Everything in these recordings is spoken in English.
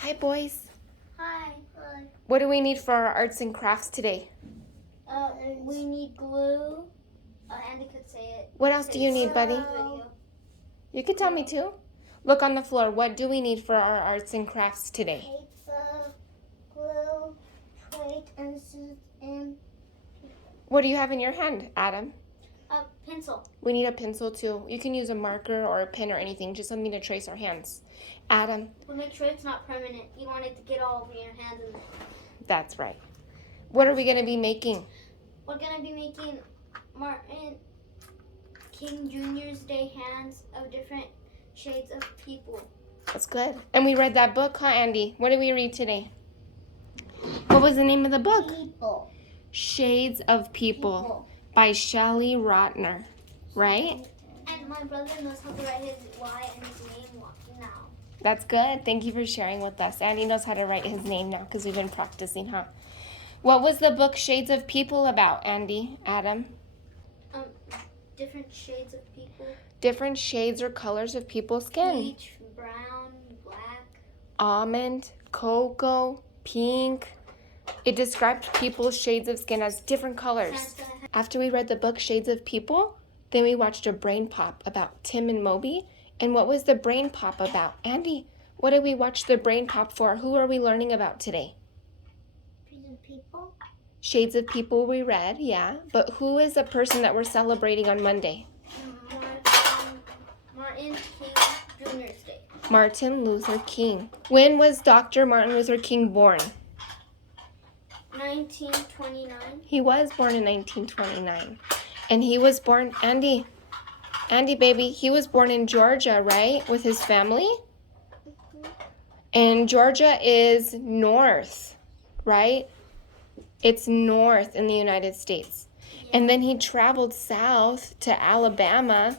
Hi, boys. Hi. Hi. What do we need for our arts and crafts today? We need glue. Andy could say it. What else do you need, buddy? You can tell me too. Look on the floor. What do we need for our arts and crafts today? Paper, glue, plate, and scissors, and What do you have in your hand, Adam? a pencil. We need a pencil too. You can use a marker or a pen or anything, just something to trace our hands. Adam? We'll make sure it's not permanent. You want it to get all over your hands. That's right. What are we going to be making? We're going to be making Martin King Jr.'s Day hands of different shades of people. That's good. And we read that book, huh, Andy? What did we read today? What was the name of the book? People. Shades of People. By Shelley Rotner, right? And my brother knows how to write his Y and his name now. That's good. Thank you for sharing with us. Andy knows how to write his name now because we've been practicing, huh? What was the book Shades of People about, Andy? Adam? Different shades of people. Different shades or colors of people's skin. Peach, brown, black. Almond, cocoa, pink. It described people's shades of skin as different colors. After we read the book Shades of People, then we watched a brain pop about Tim and Moby. And what was the brain pop about? Andy, what did we watch the brain pop for? Who are we learning about today? People. Shades of People we read, yeah. But who is the person that we're celebrating on Monday? Martin King Jr.'s Day. Martin Luther King. When was Dr. Martin Luther King born? 1929. He was born in 1929. And he was born, Andy baby, he was born in Georgia, right? With his family? And Georgia is north, right? It's north in the United States. And then he traveled south to Alabama,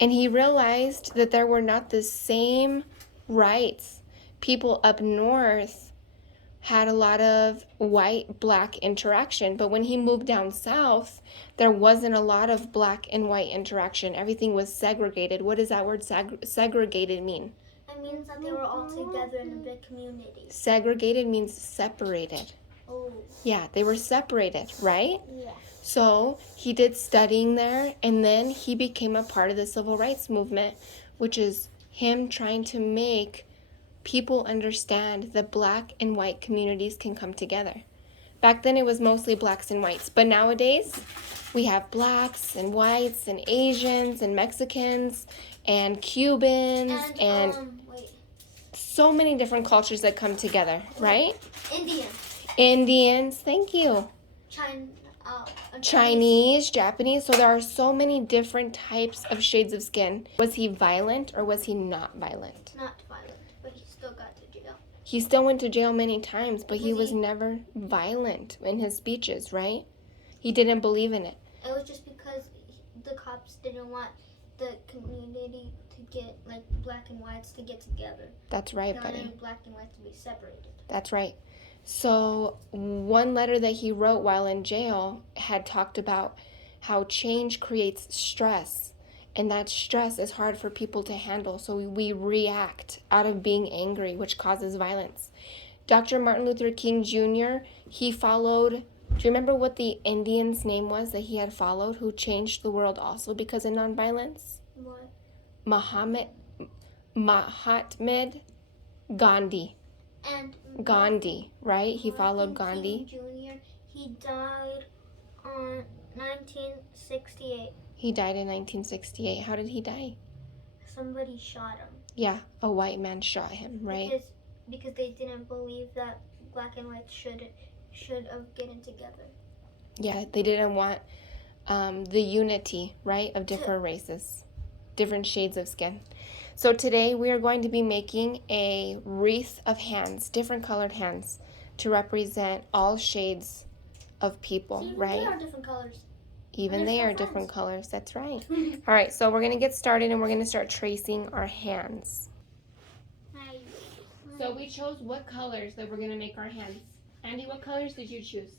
and he realized that there were not the same rights. People up north had a lot of white-black interaction, but when he moved down south, there wasn't a lot of black and white interaction. Everything was segregated. What does that word segregated mean? It means that they were all together in a big community. Segregated means separated. Oh. Yeah, they were separated, right? Yeah. So he did studying there, and then he became a part of the civil rights movement, which is him trying to make people understand that black and white communities can come together. Back then it was mostly blacks and whites, but nowadays we have blacks and whites and Asians and Mexicans and Cubans and so many different cultures that come together, right? Indians, thank you. Chinese, Japanese. So there are so many different types of shades of skin. Was he violent or was he not violent? Not violent, but he still got to jail. He still went to jail many times, but he was never violent in his speeches, right? He didn't believe in it. It was just because the cops didn't want the community to get, like, black and whites to get together. That's right, They buddy. wanted black and whites to be separated. That's right. So one letter that he wrote while in jail had talked about how change creates stress, and that stress is hard for people to handle, so we react out of being angry, which causes violence. Dr. Martin Luther King Jr., he followed, do you remember what the Indian's name was that he had followed, who changed the world also because of nonviolence? What? Mahatma Gandhi. And Gandhi, right? He followed Gandhi. King Jr., he died on 1968. He died in 1968. How did he die? Somebody shot him. Yeah, a white man shot him, right? Because they didn't believe that black and white should have gotten together. Yeah, they didn't want the unity, right, of different races, different shades of skin. So today we are going to be making a wreath of hands, different colored hands, to represent all shades of people, right? They are different colors. Even they are different colors, that's right. All right, so we're going to get started and we're going to start tracing our hands. So we chose what colors that we're going to make our hands. Andy, what colors did you choose?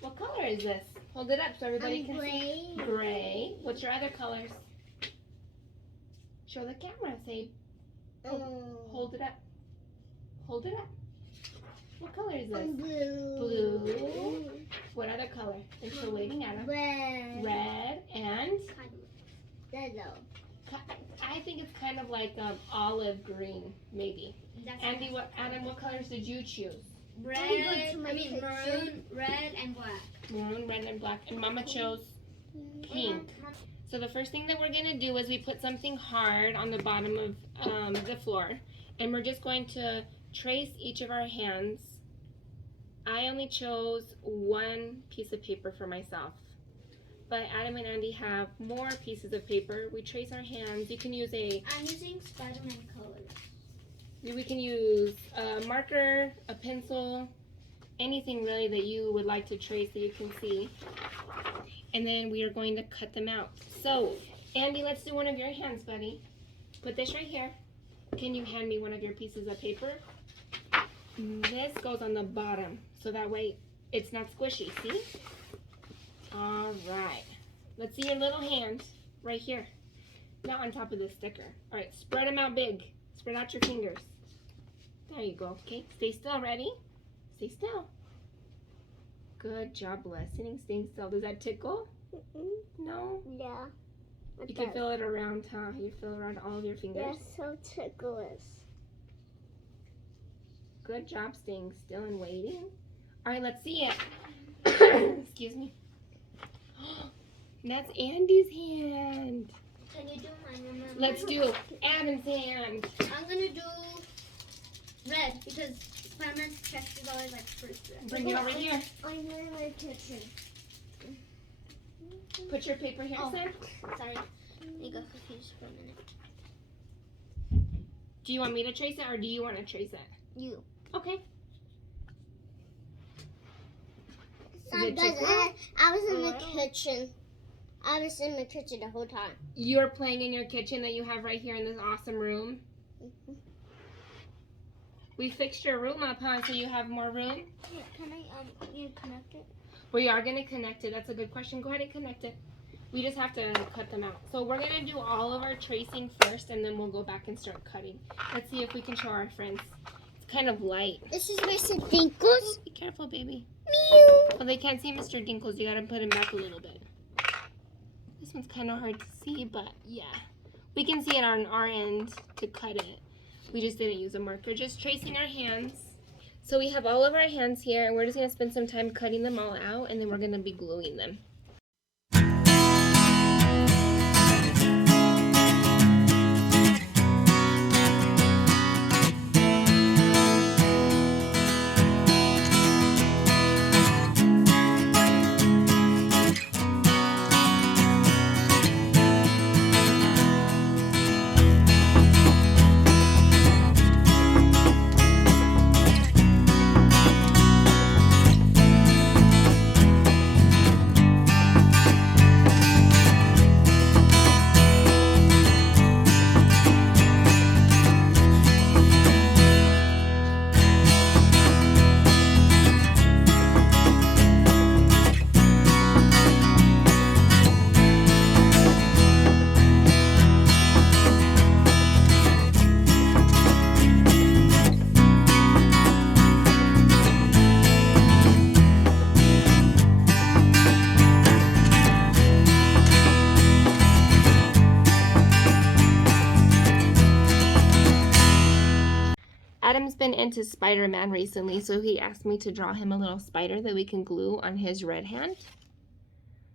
What color is this? Hold it up so everybody can see. Gray. What's your other colors? Show the camera. Say, hold it up. Hold it up. What color is this? Blue. Blue. What other color? They're still waiting, Adam. Red. Red and? Yellow. I think it's kind of like olive green, maybe. Andy, Adam, what colors did you choose? Maroon, red, and black. Maroon, red, and black. And Mama chose pink. So the first thing that we're going to do is we put something hard on the bottom of the floor. And we're just going to trace each of our hands. I only chose one piece of paper for myself. But Adam and Andy have more pieces of paper. We trace our hands. You can use I'm using Spider-Man colors. We can use a marker, a pencil, anything really that you would like to trace that you can see. And then we are going to cut them out. So, Andy, let's do one of your hands, buddy. Put this right here. Can you hand me one of your pieces of paper? This goes on the bottom, so that way it's not squishy, see? All right. Let's see your little hand right here. Not on top of this sticker. All right, spread them out big. Spread out your fingers. There you go. Okay, stay still. Ready? Stay still. Good job, listening. Staying still. Does that tickle? No? Yeah. You can feel it around, huh? You feel it around all of your fingers? That's so ticklish. Good job staying still and waiting. All right, let's see it. Excuse me. That's Andy's hand. Can you do mine? Let's do Adam's hand. I'm gonna do red because Spider-Man's chest is always like first red. Bring it over here. I'm in my kitchen. Put your paper here, son. Sorry. You got confused for a minute. Do you want me to trace it or do you want to trace it? You. Okay. Guys, I was in the kitchen. I was in the kitchen the whole time. You're playing in your kitchen that you have right here in this awesome room. Mm-hmm. We fixed your room up, huh? So you have more room? Yeah, can I connect it? We are going to connect it. That's a good question. Go ahead and connect it. We just have to cut them out. So we're going to do all of our tracing first, and then we'll go back and start cutting. Let's see if we can show our friends. It's kind of light. This is Mr. Dinkles. Be careful, baby. Meow. Well, they can't see Mr. Dinkles. You got to put him back a little bit. This one's kind of hard to see, but yeah. We can see it on our end to cut it. We just didn't use a marker. Just tracing our hands. So we have all of our hands here, and we're just going to spend some time cutting them all out, and then we're going to be gluing them. Adam's been into Spider-Man recently, so he asked me to draw him a little spider that we can glue on his red hand.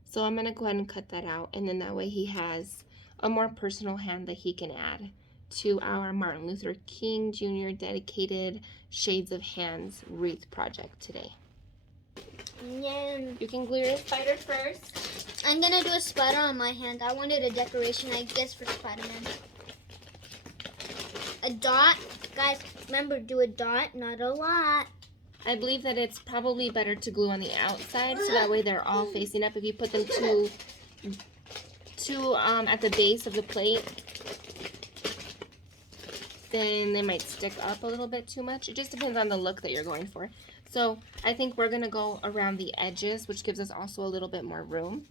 So I'm going to go ahead and cut that out, and then that way he has a more personal hand that he can add to our Martin Luther King Jr. dedicated Shades of Hands wreath project today. Yeah. You can glue your spider first. I'm gonna do a spider on my hand. I wanted a decoration, I guess, for Spider-Man. A dot. Guys, remember, do a dot, not a lot. I believe that it's probably better to glue on the outside, so that way they're all facing up. If you put them too at the base of the plate, then they might stick up a little bit too much. It just depends on the look that you're going for. So I think we're gonna go around the edges, which gives us also a little bit more room.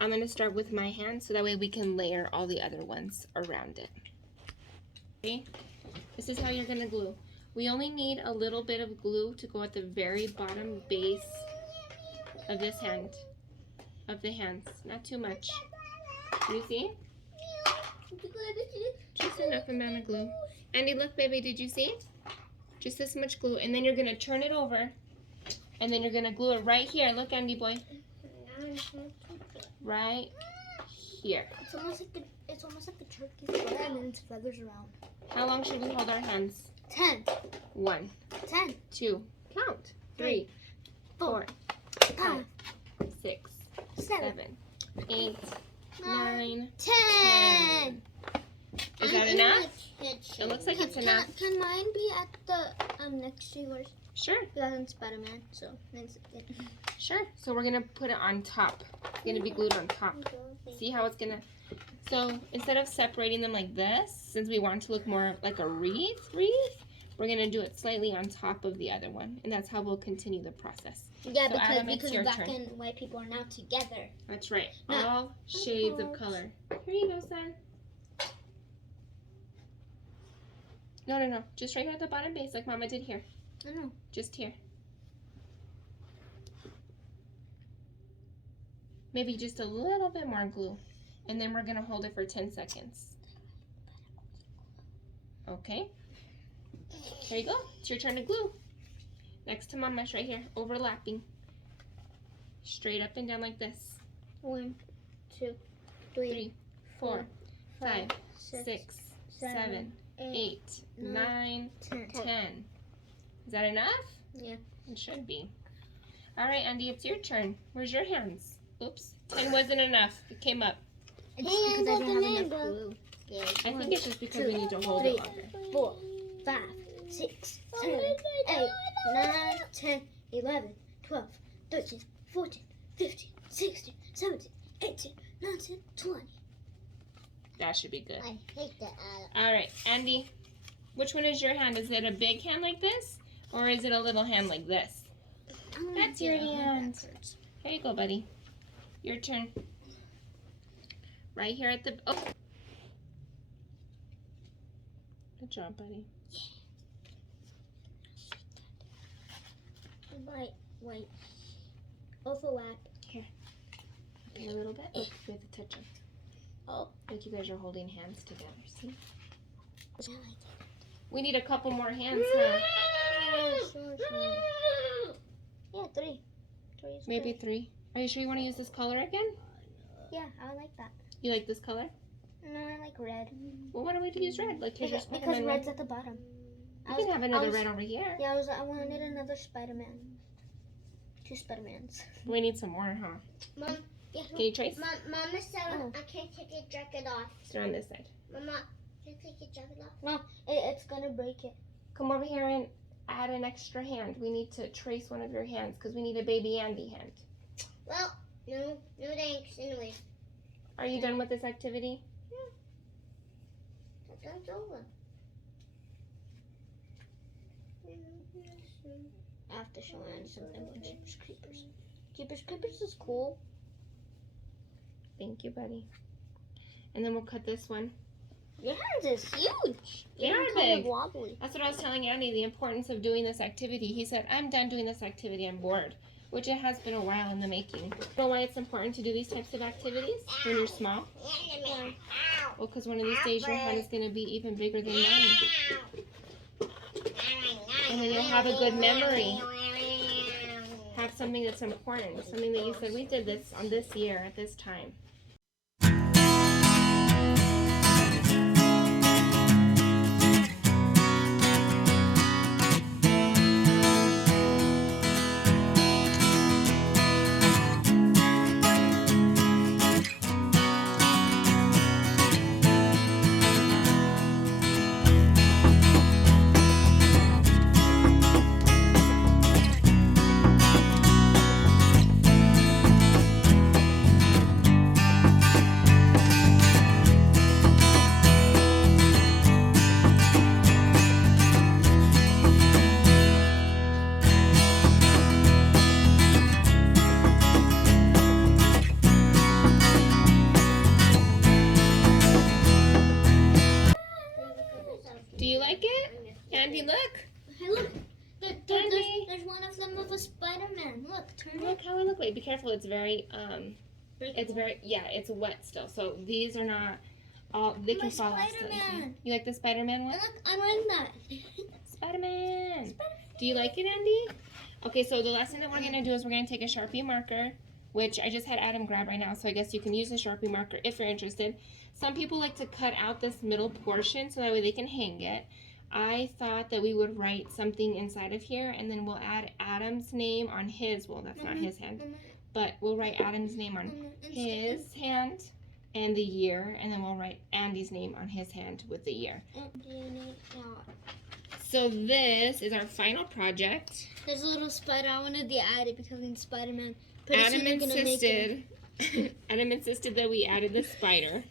I'm gonna start with my hand, so that way we can layer all the other ones around it. Okay? This is how you're gonna glue. We only need a little bit of glue to go at the very bottom base of this hand, of the hands. Not too much. You see? Just enough amount of glue. Andy, look, baby, did you see? Just this much glue. And then you're going to turn it over. And then you're going to glue it right here. Look, Andy boy. Right here. It's almost like a turkey's feather and then its feathers around. How long should we hold our hands? 10. 1. 10. 2. Count. 3. 4. 5. 6. 7. 8. 9. 10. Is that enough? It looks like it's enough. Can mine be at the next to yours? Sure. Because I'm Spider-Man, so that's it. Sure. So we're going to put it on top. It's going to be glued on top. See how it's going to... So instead of separating them like this, since we want it to look more like a wreath, we're going to do it slightly on top of the other one. And that's how we'll continue the process. Yeah, So Adam, it's because your black turn. and white people are now together. That's right. No. All shades of color. Here you go, son. No. Just right at the bottom base like Mama did here. I know. Just here. Maybe just a little bit more glue. And then we're going to hold it for 10 seconds. Okay. Here you go. It's your turn to glue. Next to Mama's right here. Overlapping. Straight up and down like this. 1, 2, 3, 4, 5, 6, 6, 7, 8, 9, 10. 10. Is that enough? Yeah. It should be. All right, Andy, it's your turn. Where's your hands? Oops. 10 wasn't enough. It came up. It's because I don't have enough glue. Yeah. I think it's just because we need to hold it longer. 4, 5, 6, 7, 8, 9, 10, 11, 12, 13, 14, 15, 16, 17, 18, 19, 20. That should be good. I hate that. All right, Andy, which one is your hand? Is it a big hand like this, or is it a little hand like this? That's your hand. Here you go, buddy. Your turn. Right here at the... Oh. Good job, buddy. White. Overlap. Here. Okay, a little bit. We have to touch them. Oh. Like you guys are holding hands together, see? I like We need a couple more hands, huh? Sure. Yeah, 3. 3 is Maybe good. 3. Are you sure you want to use this color again? Yeah, I like that. You like this color? No, I like red. Well, why don't we use red? Like, here's your Because Spider-Man. red's at the bottom. You can have another red over here. Yeah, I wanted another Spider-Man. 2 Spider-Mans. We need some more, huh? Mom, yeah. Can you trace? Mama said I can't take a jacket off. Sit on this side. Mama, can I take a jacket off? No, it's gonna break it. Come over here and add an extra hand. We need to trace one of your hands because we need a baby Andy hand. Well, no thanks. Anyway. Are you done with this activity? Yeah. That's over. I have to show Anne something about Jeepers Creepers. Jeepers Creepers is cool. Thank you, buddy. And then we'll cut this one. Your hands is huge. They are Kind big. of wobbly. That's what I was telling Andy, the importance of doing this activity. He said, I'm done doing this activity. I'm bored. Which it has been a while in the making. You know why it's important to do these types of activities when you're small? Well, because one of these days your hand is going to be even bigger than mine. And then you'll have a good memory. Have something that's important. Something that you said, we did this on this year at this time. Do you like it? Andy, look. Hey, look. There's one of them with a Spider-Man. Look, turn Look how it looks. Wait, be careful. It's very it. it's wet still. So these are not all. They can fall off still. Spider-Man. You like the Spider-Man one? And look, I'm wearing that. Spider-Man. Do you like it, Andy? Okay, so the lesson that we're gonna do is we're gonna take a Sharpie marker, which I just had Adam grab right now. So I guess you can use a Sharpie marker if you're interested. Some people like to cut out this middle portion so that way they can hang it. I thought that we would write something inside of here, and then we'll add Adam's name on his, well, that's not his hand, but we'll write Adam's name on his hand and the year, and then we'll write Andy's name on his hand with the year. So this is our final project. There's a little spider. I wanted to add it because in Spider-Man. Adam insisted that we added the spider.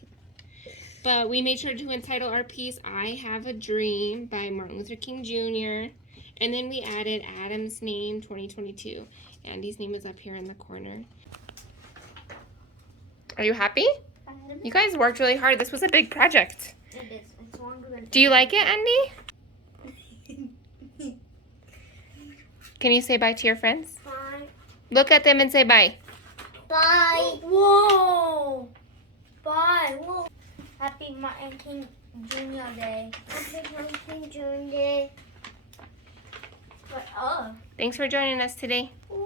But we made sure to entitle our piece, I Have a Dream by Martin Luther King Jr. And then we added Adam's name, 2022. Andy's name is up here in the corner. Are you happy? You guys worked really hard. This was a big project. It is. It's longer than... Do you like it, Andy? Can you say bye to your friends? Bye. Look at them and say bye. Bye. Whoa. Bye. Whoa. Happy Martin King Jr. Day. Happy Martin King Jr. Day. What? Oh. Thanks for joining us today. Whoa.